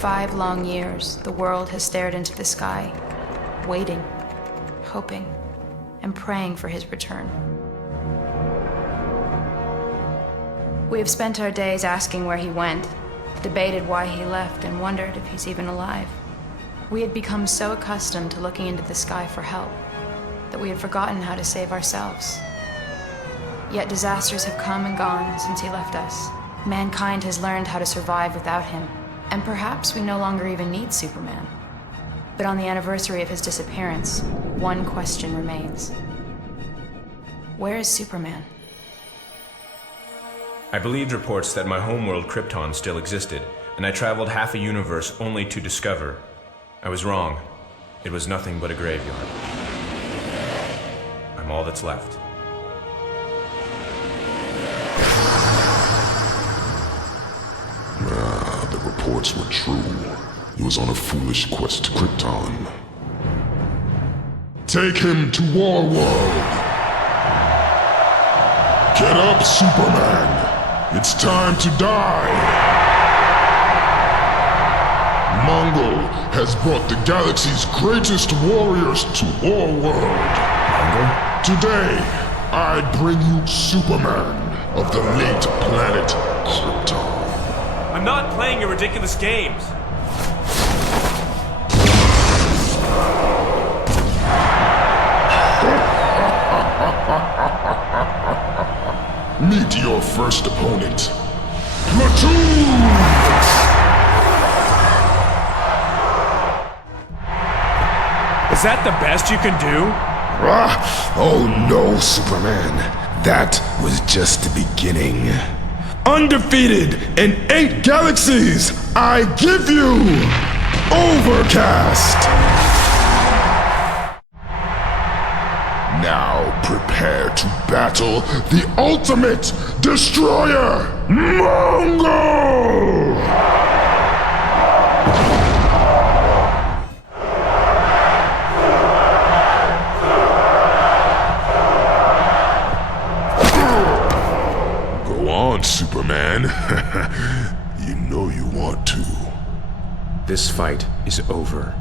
5 long years, the world has stared into the sky, waiting, hoping, and praying for his return. We have spent our days asking where he went, debated why he left, and wondered if he's even alive. We had become so accustomed to looking into the sky for help that we had forgotten how to save ourselves. Yet disasters have come and gone since he left us. Mankind has learned how to survive without him, and perhaps we no longer even need Superman. But on the anniversary of his disappearance, one question remains. Where is Superman? I believed reports that my homeworld Krypton still existed, and I traveled half a universe only to discover I was wrong. It was nothing but a graveyard. I'm all that's left. The reports were true. He was on a foolish quest to Krypton. Take him to Warworld! Get up, Superman! It's time to die! Mongol has brought the galaxy's greatest warriors to Warworld. Mongol? Today, I bring you Superman of the late planet Krypton. I'm not playing your ridiculous games! Meet your first opponent, Platoon! Is that the best you can do? Oh no, Superman. That was just the beginning. Undefeated in 8 galaxies, I give you Overcast! Now prepare to battle the ultimate destroyer, Mongol! Go on, Superman. You know you want to. This fight is over.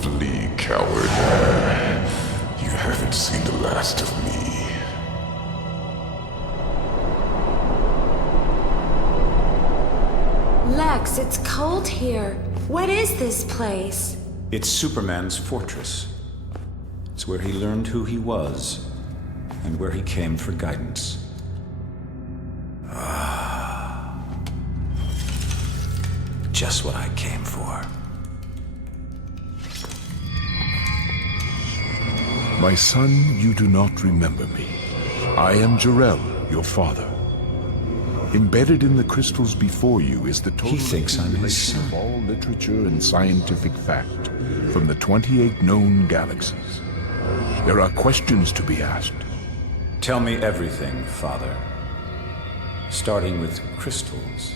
Flee, coward. You haven't seen the last of me. Lex, it's cold here. What is this place? It's Superman's fortress. It's where he learned who he was, and where he came for guidance. Just what I came for. My son, you do not remember me. I am Jor-El, your father. Embedded in the crystals before you is the total He thinks I'm his accumulation son. of all literature and scientific fact from the 28 known galaxies. There are questions to be asked. Tell me everything, Father. Starting with crystals.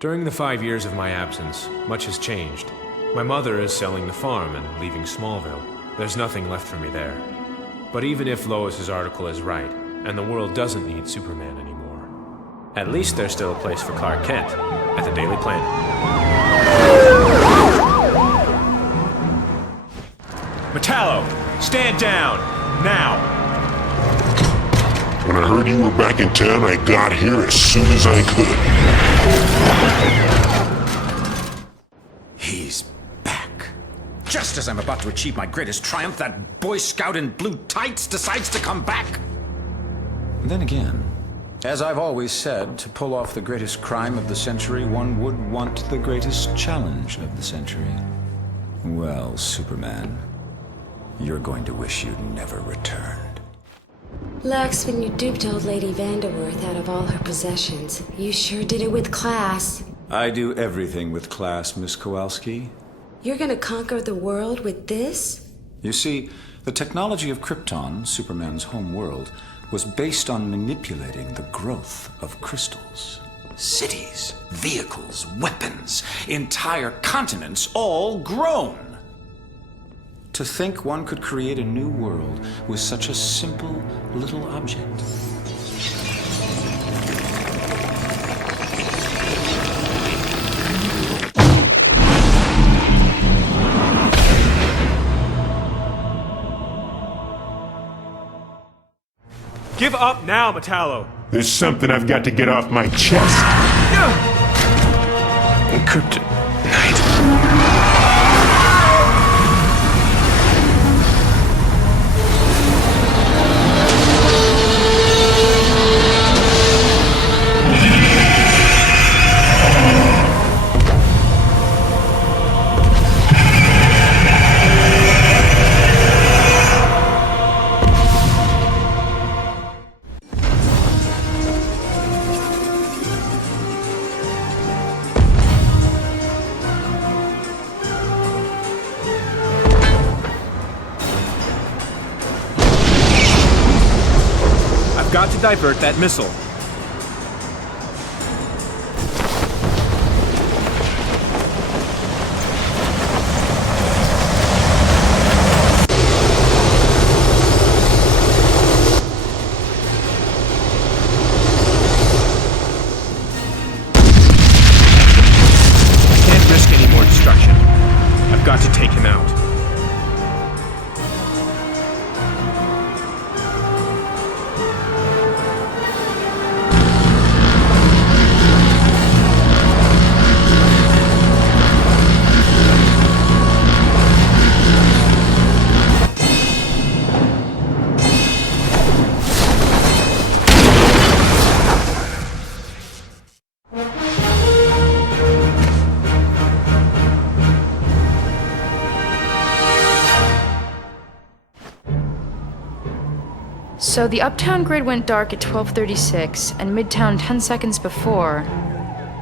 During the 5 years of my absence, much has changed. My mother is selling the farm and leaving Smallville. There's nothing left for me there. But even if Lois's article is right, and the world doesn't need Superman anymore, at least there's still a place for Clark Kent at the Daily Planet. Metallo, stand down, now! When I heard you were back in town, I got here as soon as I could. He's back. Just as I'm about to achieve my greatest triumph, that Boy Scout in blue tights decides to come back. Then again, as I've always said, to pull off the greatest crime of the century, one would want the greatest challenge of the century. Well, Superman, you're going to wish you'd never returned. Lex, when you duped old Lady Vanderworth out of all her possessions, you sure did it with class. I do everything with class, Miss Kowalski. You're gonna conquer the world with this? You see, the technology of Krypton, Superman's home world, was based on manipulating the growth of crystals. Cities, vehicles, weapons, entire continents, all grown. To think one could create a new world with such a simple little object. Give up now, Metallo! There's something I've got to get off my chest. Kryptonite. Got to divert that missile. I can't risk any more destruction. I've got to take him out. So the uptown grid went dark at 12:36, and midtown 10 seconds before.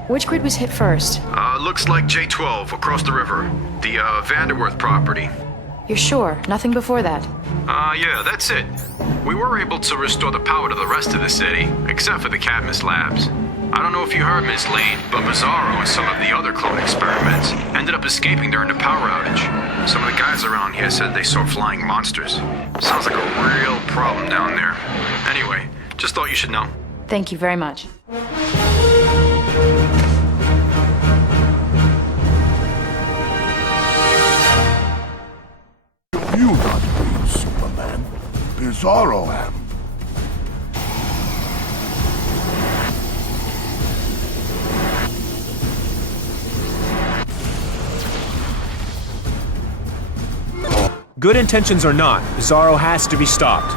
Which grid was hit first? Looks like J12 across the river. The Vanderworth property. You're sure? Nothing before that? Yeah, that's it. We were able to restore the power to the rest of the city, except for the Cadmus labs. I don't know if you heard, Miss Lane, but Bizarro and some of the other clone experiments ended up escaping during the power outage. Some of the guys around here said they saw flying monsters. Sounds like a real problem down there. Anyway, just thought you should know. Thank you very much. You not be Superman. Bizarro am. Good intentions or not, Bizarro has to be stopped.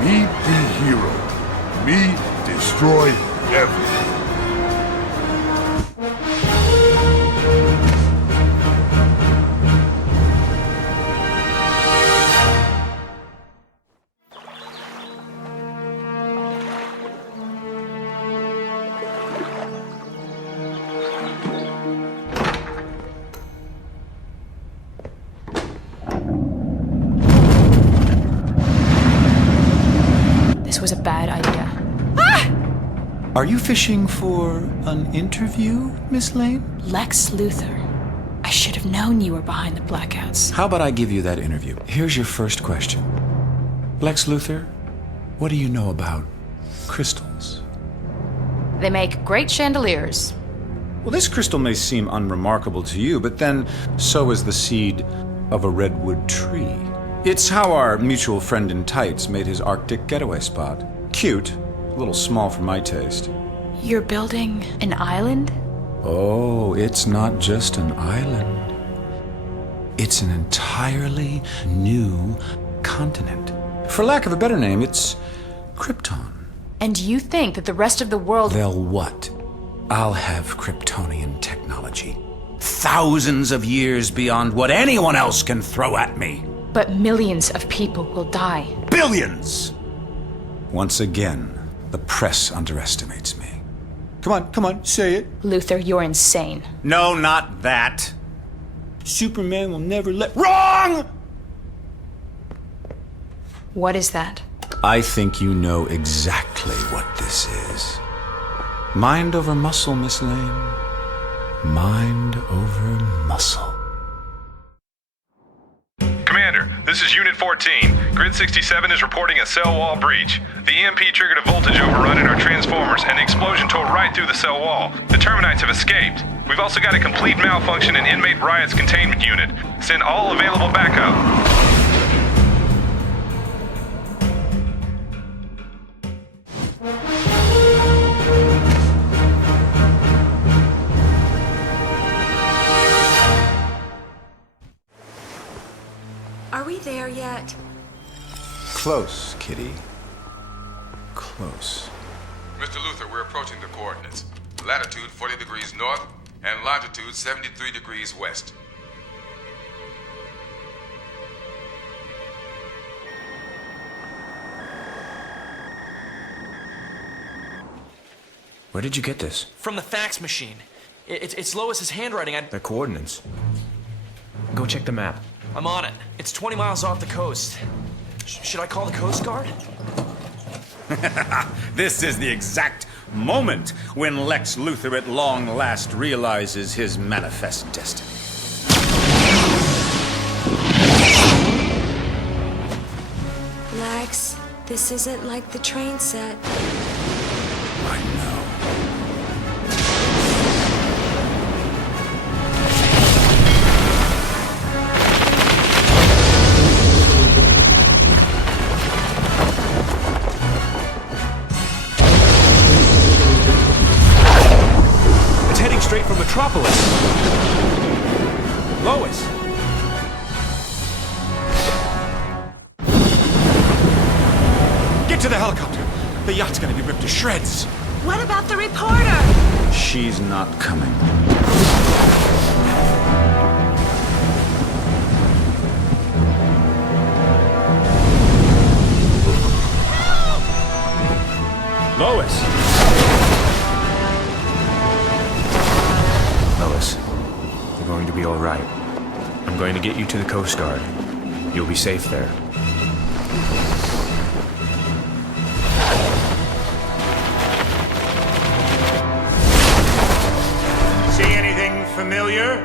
Me be hero. Me destroy everything. This was a bad idea. Are you fishing for an interview, Miss Lane? Lex Luthor. I should have known you were behind the blackouts. How about I give you that interview? Here's your first question. Lex Luthor, what do you know about crystals? They make great chandeliers. Well, this crystal may seem unremarkable to you, but then so is the seed of a redwood tree. It's how our mutual friend in tights made his Arctic getaway spot. Cute, a little small for my taste. You're building an island? Oh, it's not just an island. It's an entirely new continent. For lack of a better name, it's Krypton. And you think that the rest of the world... They'll what? I'll have Kryptonian technology. Thousands of years beyond what anyone else can throw at me. But millions of people will die. Billions! Once again, the press underestimates me. Come on, say it. Luther, you're insane. No, not that. Superman will never let... Wrong! What is that? I think you know exactly what this is. Mind over muscle, Miss Lane. Mind over muscle. Commander, this is Unit 14. Grid 67 is reporting a cell wall breach. The EMP triggered a voltage overrun in our transformers, and the explosion tore right through the cell wall. The Terminites have escaped. We've also got a complete malfunction in Inmate Riot's containment unit. Send all available backup. Are we there yet? Close, Kitty. Close. Mr. Luther, we're approaching the coordinates. Latitude 40 degrees north and longitude 73 degrees west. Where did you get this? From the fax machine. It's Lois's handwriting. The coordinates. Go check the map. I'm on it. It's 20 miles off the coast. Should I call the Coast Guard? This is the exact moment when Lex Luthor at long last realizes his manifest destiny. Lex, this isn't like the train set. I know. Straight from Metropolis. Lois. Get to the helicopter. The yacht's gonna be ripped to shreds. What about the reporter? She's not coming. Lois. Lois, you're going to be all right. I'm going to get you to the Coast Guard. You'll be safe there. See anything familiar?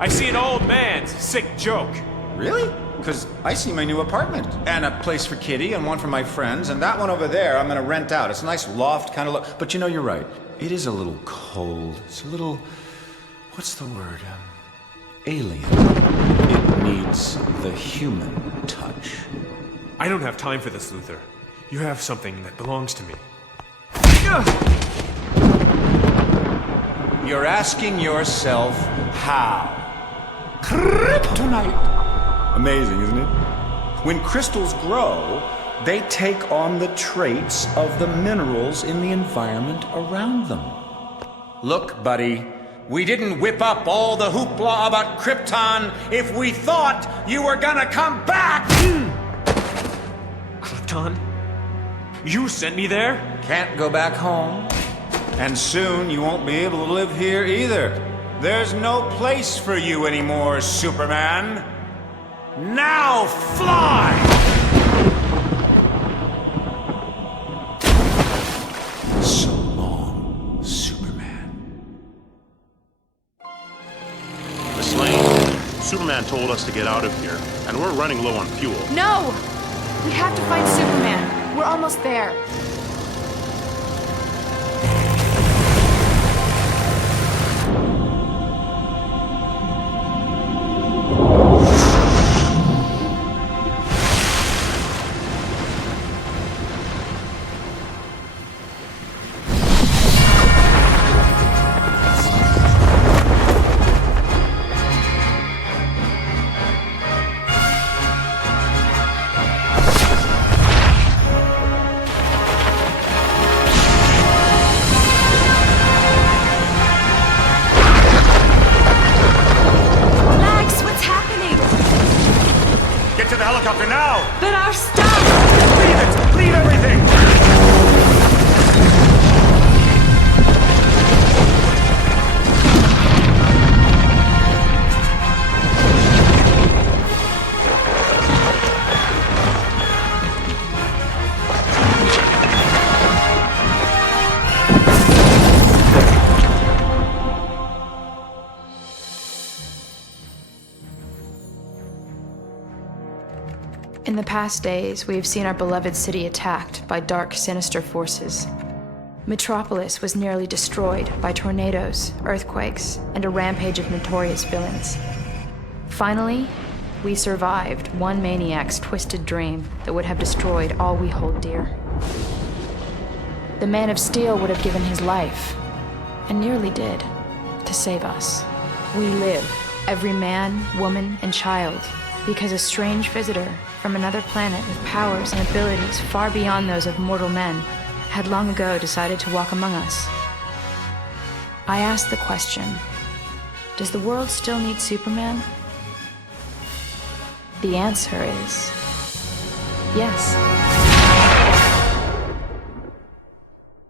I see an old man's sick joke. Really? Because I see my new apartment. And a place for Kitty and one for my friends. And that one over there I'm going to rent out. It's a nice loft kind of look. But you know, you're right. It is a little cold. It's a little... What's the word? Alien. It needs the human touch. I don't have time for this, Luther. You have something that belongs to me. You're asking yourself how? Kryptonite. Amazing, isn't it? When crystals grow, they take on the traits of the minerals in the environment around them. Look, buddy. We didn't whip up all the hoopla about Krypton if we thought you were gonna come back! Krypton? You sent me there? Can't go back home. And soon you won't be able to live here either. There's no place for you anymore, Superman. Now fly! So long, Superman. Miss Lane, Superman told us to get out of here, and we're running low on fuel. No! We have to find Superman. We're almost there. But our stuff! Leave it! Leave everything! In the past days, we have seen our beloved city attacked by dark, sinister forces. Metropolis was nearly destroyed by tornadoes, earthquakes, and a rampage of notorious villains. Finally, we survived one maniac's twisted dream that would have destroyed all we hold dear. The Man of Steel would have given his life, and nearly did, to save us. We live, every man, woman, and child, because a strange visitor from another planet with powers and abilities far beyond those of mortal men had long ago decided to walk among us. I asked the question, does the world still need Superman? The answer is yes.